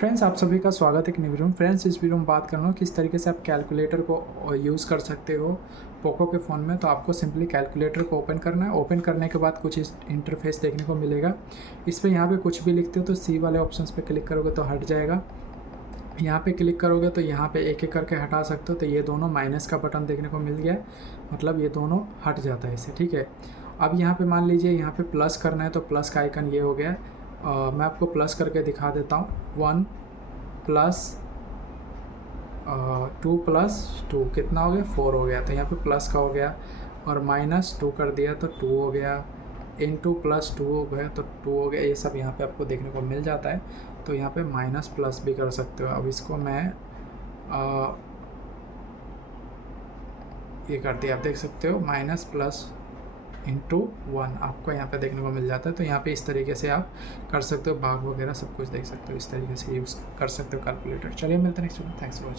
Friends, आप सभी का स्वागत है एक नई वीडियो में। फ्रेंड्स, इस वीडियो में बात कर रहा हूँ किस तरीके से आप कैलकुलेटर को यूज़ कर सकते हो पोको के फ़ोन में। तो आपको सिंपली कैलकुलेटर को ओपन करना है। ओपन करने के बाद कुछ इस इंटरफेस देखने को मिलेगा। इस पर यहाँ पे कुछ भी लिखते हो तो सी वाले ऑप्शंस पे क्लिक करोगे तो हट जाएगा। यहाँ पे क्लिक करोगे तो यहाँ पे एक एक करके हटा सकते हो। तो ये दोनों माइनस का बटन देखने को मिल गया है, मतलब ये दोनों हट जाता है इससे। ठीक है, अब यहाँ पे मान लीजिए यहाँ पे प्लस करना है तो प्लस का आइकन ये हो गया है। मैं आपको प्लस करके दिखा देता हूँ। 1 प्लस 2 प्लस 2 कितना हो गया, 4 हो गया। तो यहाँ पे प्लस का हो गया, और माइनस 2 कर दिया तो 2 हो गया, इनटू प्लस 2 हो गया तो 2 हो गया। ये सब यहाँ पे आपको देखने को मिल जाता है। तो यहाँ पे माइनस प्लस भी कर सकते हो। अब इसको मैं ये कर दिया, आप देख सकते हो माइनस प्लस इंटू 1 आपको यहाँ पे देखने को मिल जाता है। तो यहाँ पे इस तरीके से आप कर सकते हो, भाग वगैरह सब कुछ देख सकते हो। इस तरीके से यूज़ कर सकते हो कैलकुलेटर। चलिए मिलते हैं next video. Thanks for watching.